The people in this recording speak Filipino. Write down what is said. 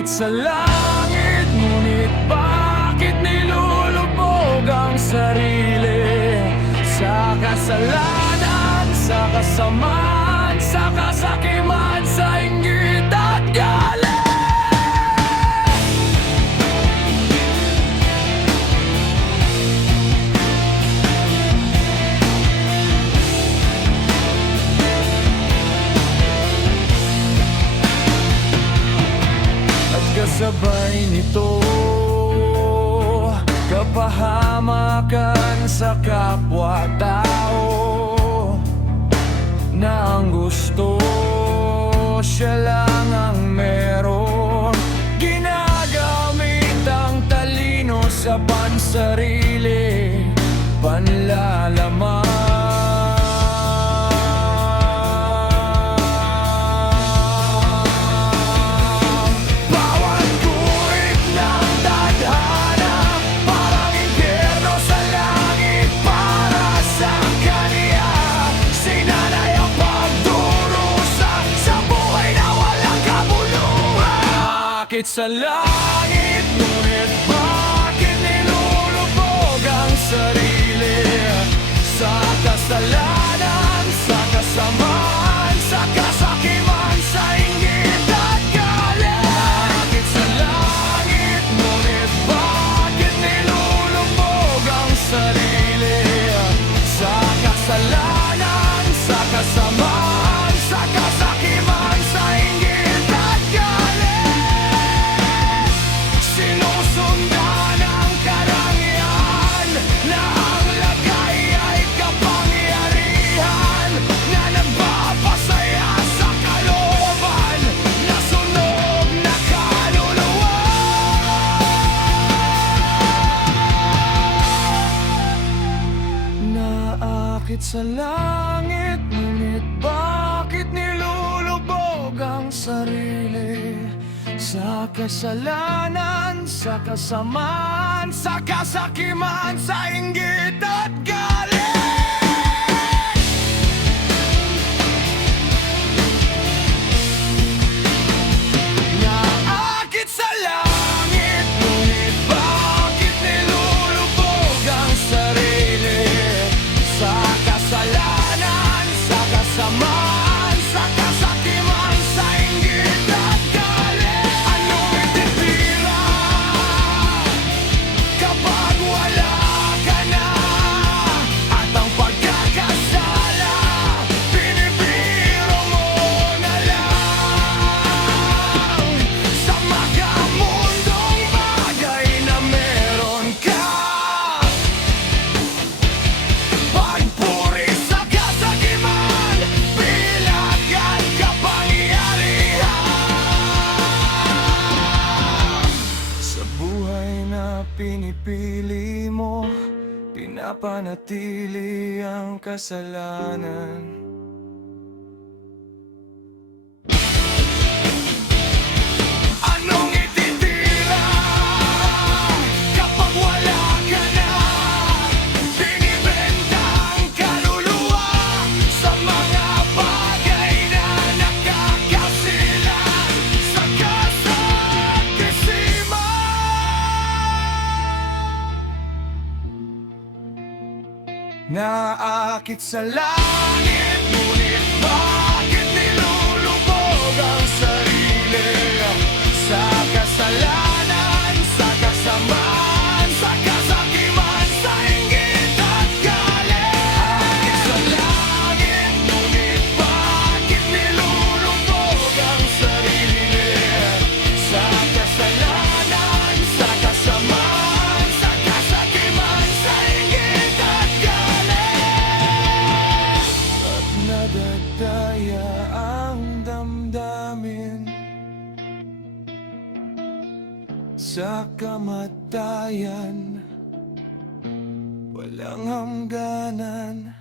Naakit sa langit, ngunit bakit nilulubog ang sarili? Sa kasalanan, sa kasamaan, sa kasakiman, sa inggit at galit. Kasabay nito, kapahamakan sa kapwa-tao, na ang gusto siya lang ang meron. Ginagamit ang talino sa pansarili, panlalaman. Sa langit, ngunit bakit nilulubog ang sarili? Sa kasalanan, sa kasamaan, sa kasakiman, sa inggit at galit. Bakit sa langit, ngunit bakit nilulubog ang sarili? Sa kasalanan, sa kasamaan, sa kasakiman, sa inggit at galit. Sinusundan ang karangyaan, na ang lagay ay kapangyarihan, na nagpapasaya sa kalooban, na sunog na kaluluwa. Naakit sa langit, ngunit bakit nilulubog ang sarili? Sa kasalanan, sa kasamaan, sa kasakiman, sa inggit at galit. Naakit sa langit, ngunit bakit nilulubog ang sarili? Sa kasalanan, sa kasamaan, sa kasakiman, sa inggit at galit. Kapag wala ka na, at ang pagkakasala pinipiro mo na lang, sa makamundong bagay na meron ka. Pagpuri sa kasakiman, bilag at kapangyarihan. Sa buhay na pinipili mo, pinapanatili ang kasalanan. Anong ititira kapag wala ka na? Binibenta ang kaluluwa sa mga bagay na nakakasilan sa kasakisiman. Naakit sa langit, ngunit bakit nilulubog ang sarili? Sa kasalanan, sa kasamaan, sa kasakiman, sa inggit at galit. Naakit sa langit, ngunit bakit nilulubog ang sarili? Sa kasalanan, sa kasamaan, sa kasakiman, sa inggit at galit. At nadadaya ang damdamin sa kamatayan, walang hangganan.